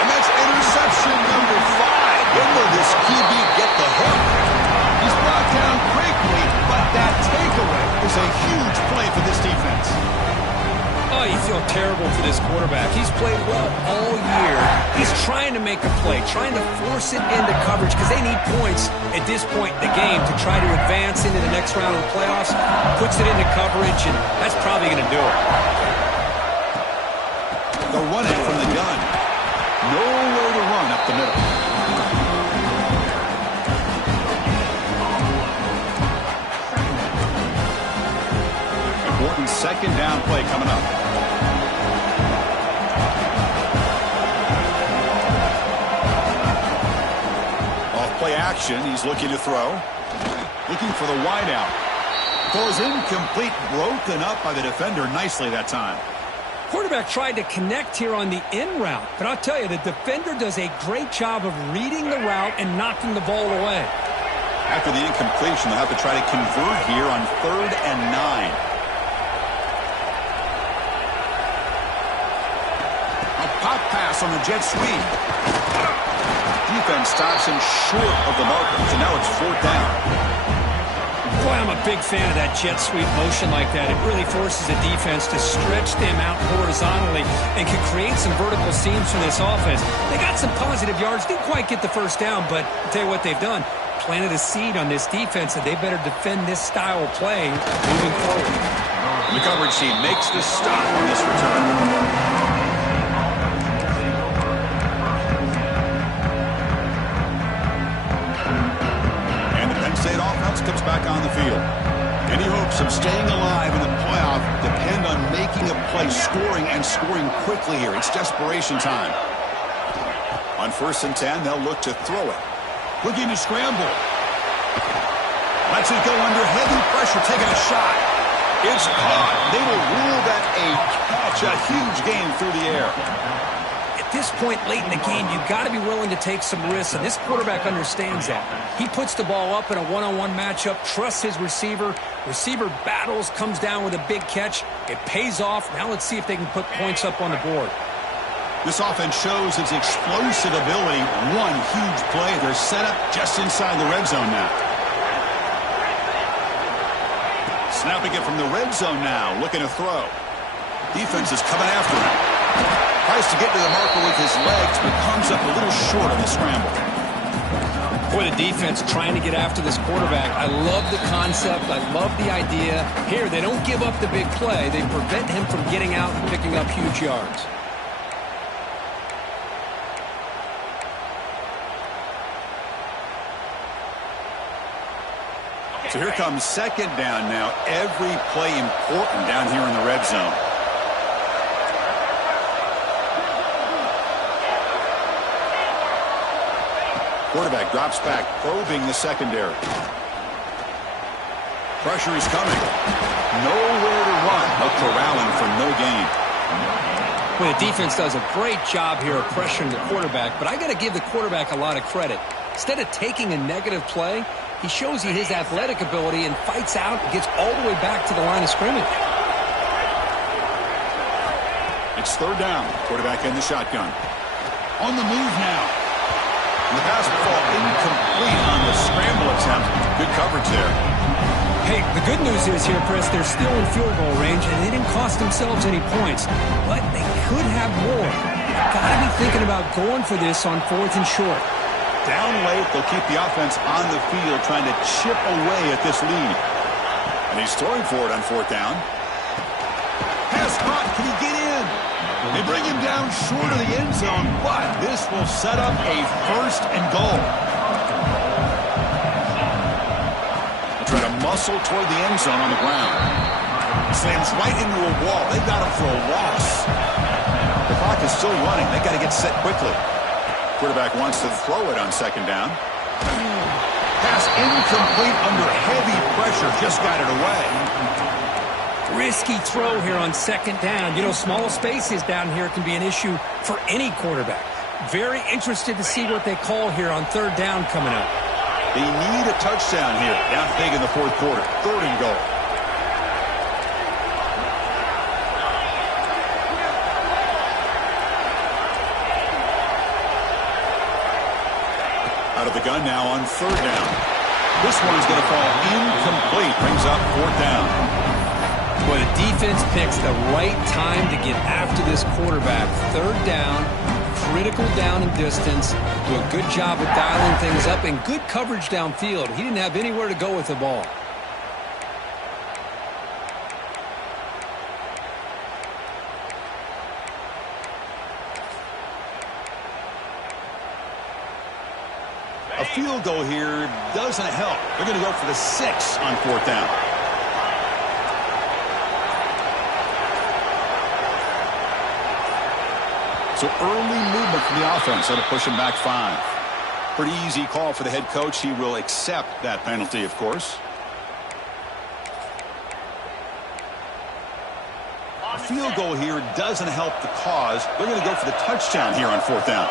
And that's interception number 5. When will this QB get the hook? He's brought down quickly, but that takeaway is a huge play for this defense. Oh, you feel terrible for this quarterback. He's played well all year. He's trying to make a play, trying to force it into coverage because they need points at this point in the game to try to advance into the next round of the playoffs. Puts it into coverage, and that's probably going to do it. They'll run it from the gun. Nowhere to run up the middle. Important 2nd down play coming up. Off play action. He's looking to throw. Looking for the wide out. Throws incomplete. Broken up by the defender nicely that time. Quarterback tried to connect here on the in route, but I'll tell you, the defender does a great job of reading the route and knocking the ball away. After the incompletion, they'll have to try to convert here on 3rd and 9. A pop pass on the jet sweep. Defense stops him short of the marker, so now it's 4th down. Boy, I'm a big fan of that jet sweep motion like that. It really forces the defense to stretch them out horizontally and can create some vertical seams for this offense. They got some positive yards, didn't quite get the 1st down, but I'll tell you what they've done. Planted a seed on this defense, and they better defend this style of play moving forward. The coverage team makes the stop on this return. State offense comes back on the field. Any hopes of staying alive in the playoff depend on making a play, scoring, and scoring quickly here. It's desperation time. On 1st and 10, they'll look to throw it. Looking to scramble. Lets it go under heavy pressure, taking a shot. It's caught. They will rule that a catch, a huge gain through the air. At this point late in the game, you've got to be willing to take some risks, and this quarterback understands that. He puts the ball up in a one-on-one matchup, trusts his receiver. Receiver battles, comes down with a big catch. It pays off. Now let's see if they can put points up on the board. This offense shows its explosive ability. One huge play. They're set up just inside the red zone now. Snapping it from the red zone now, looking to throw. Defense is coming after him. Tries to get to the marker with his legs, but comes up a little short on the scramble. Boy, the defense trying to get after this quarterback. I love the concept. I love the idea. Here, they don't give up the big play. They prevent him from getting out and picking up huge yards. So here comes 2nd down now. Every play important down here in the red zone. Quarterback drops back, probing the secondary. Pressure is coming. Nowhere to run. A corralling for no gain. Well, the defense does a great job here of pressuring the quarterback, but I got to give the quarterback a lot of credit. Instead of taking a negative play, he shows you his athletic ability and fights out and gets all the way back to the line of scrimmage. It's third down. Quarterback in the shotgun. On the move now. And the pass will fall incomplete on the scramble attempt. Good coverage there. Hey, the good news is here, Chris, they're still in field goal range, and they didn't cost themselves any points. But they could have more. Got to be thinking about going for this on 4th and short. Down late, they'll keep the offense on the field trying to chip away at this lead. And he's throwing for it on 4th down. Pass caught. Can he get in? They bring him down short of the end zone, but this will set up a 1st and goal. They try to muscle toward the end zone on the ground. Slams right into a wall. They've got him for a loss. The clock is still running. They've got to get set quickly. Quarterback wants to throw it on 2nd down. Pass incomplete under heavy pressure. Just got it away. Risky throw here on 2nd down. You know, small spaces down here can be an issue for any quarterback. Very interested to see what they call here on 3rd down coming up. They need a touchdown here. Down big in the 4th quarter. 3rd and goal. Out of the gun now on 3rd down. This one's going to fall incomplete. Brings up 4th down. Well, the defense picks the right time to get after this quarterback. 3rd down, critical down and distance. Do a good job of dialing things up and good coverage downfield. He didn't have anywhere to go with the ball. A field goal here doesn't help. They're going to go for the 6 on 4th down. So early movement from the offense. That'll push him back 5. Pretty easy call for the head coach. He will accept that penalty, of course. A field goal here doesn't help the cause. They're going to go for the touchdown here on 4th down.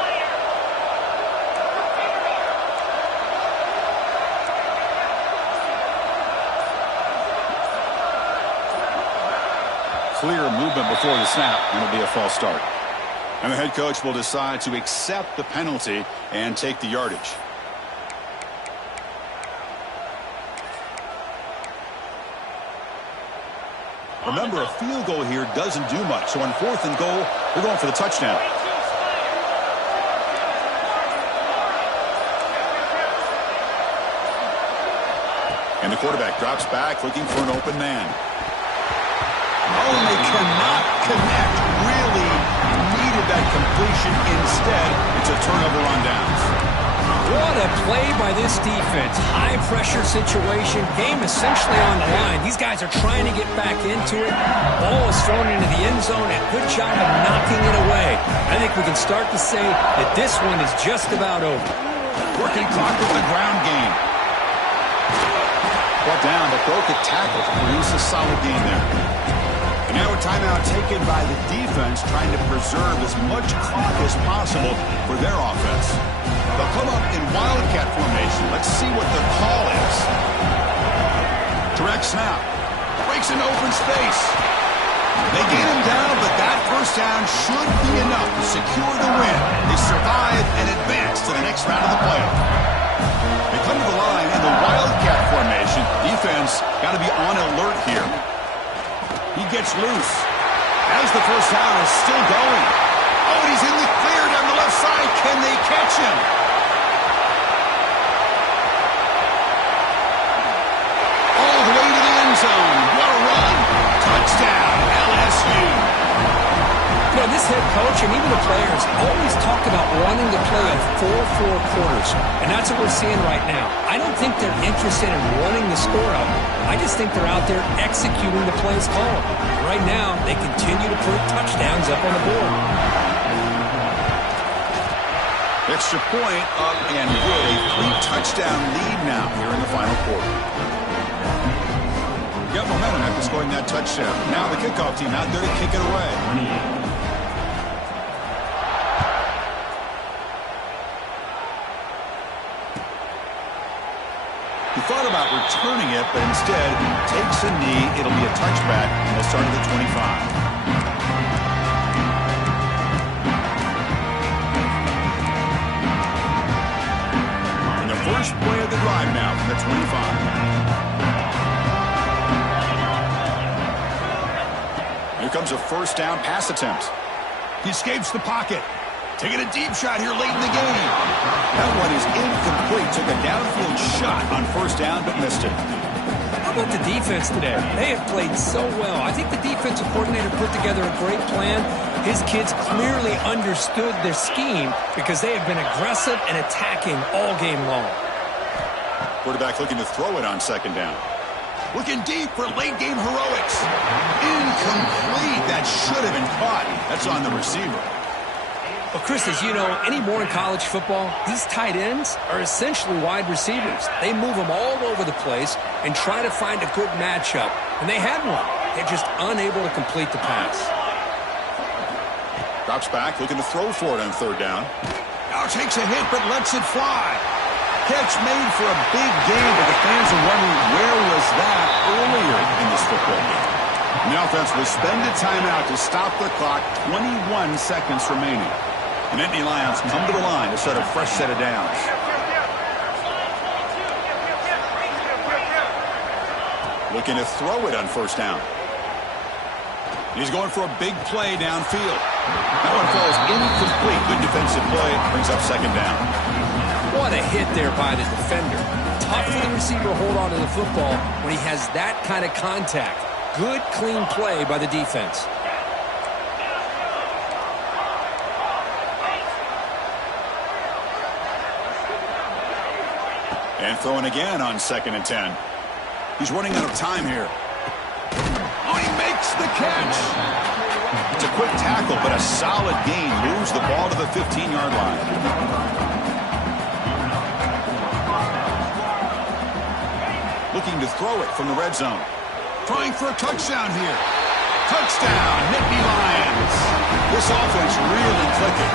Clear movement before the snap, and it'll be a false start. And the head coach will decide to accept the penalty and take the yardage. Remember, a field goal here doesn't do much. So on 4th and goal, they're going for the touchdown. And the quarterback drops back looking for an open man. Oh, and they cannot connect. Really needed that completion. Instead, it's a turnover on downs. What a play by this defense. High pressure situation. Game essentially on the line. These guys are trying to get back into it. Ball is thrown into the end zone. A good job of knocking it away. I think we can start to say that this one is just about over. Working clock with the ground game. Brought down, but broke a tackle to produce a solid game there. And now a timeout taken by the defense, trying to preserve as much clock as possible for their offense. They'll come up in wildcat formation. Let's see what the call is. Direct snap. Breaks into open space. They get him down, but that 1st down should be enough to secure the win. They survive and advance to the next round of the playoff. They come to the line in the wildcat formation. Defense got to be on alert here. He gets loose. As the 1st down is still going. Oh, and he's in the clear down the left side. Can they catch him? All the way to the end zone. What a run. Touchdown, LSU. You know, this head coach and even the players always talk about wanting to play a 4-4 quarters, and that's what we're seeing right now. I don't think they're interested in running the score out. I just think they're out there executing the plays called. Right now, they continue to put touchdowns up on the board. Extra point up and good. A 3-touchdown lead now here in the final quarter. Got momentum after scoring that touchdown. Now the kickoff team out there to kick it away. He thought about returning it, but instead takes a knee. It'll be a touchback. They'll start at the 25. First play of the drive now from the 25. Here comes a first down pass attempt. He escapes the pocket. Taking a deep shot here late in the game. That one is incomplete. Took a downfield shot on first down, but missed it. How about the defense today? They have played so well. I think the defensive coordinator put together a great plan. His kids clearly understood their scheme because they have been aggressive and attacking all game long. Quarterback looking to throw it on second down. Looking deep for late game heroics. Incomplete. That should have been caught. That's on the receiver. Well, Chris, as you know, anymore in college football, these tight ends are essentially wide receivers. They move them all over the place and try to find a good matchup. And they had one. They're just unable to complete the pass. Drops back, looking to throw for it on third down. Now takes a hit, but lets it fly. Catch made for a big game, but the fans are wondering where was that earlier in this football game. And the offense will spend a timeout to stop the clock. 21 seconds remaining. And Nittany Lions come to the line to start a fresh set of downs. Looking to throw it on first down. He's going for a big play downfield. That one falls incomplete. Good defensive play. Brings up second down. What a hit there by the defender. Tough for the receiver to hold on to the football when he has that kind of contact. Good, clean play by the defense. And throwing again on 2nd and 10. He's running out of time here. Oh, he makes the catch. It's a quick tackle, but a solid gain. Moves the ball to the 15-yard line. Looking to throw it from the red zone. Trying for a touchdown here. Touchdown, Nittany Lions. This offense really clicking.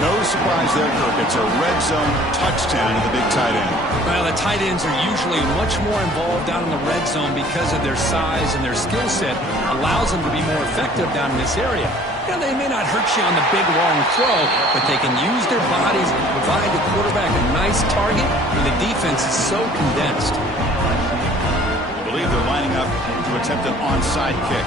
No surprise there, Kirk. It's a red zone touchdown to the big tight end. Well, the tight ends are usually much more involved down in the red zone because of their size and their skill set allows them to be more effective down in this area. You know, they may not hurt you on the big, long throw, but they can use their bodies to provide the quarterback a nice target when the defense is so condensed. I believe they're lining up to attempt an onside kick.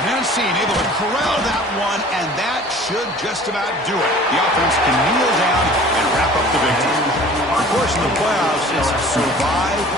Hansine able to corral that one, and that should just about do it. The offense can kneel down and wrap up the victory. Of course, in the playoffs, it's survive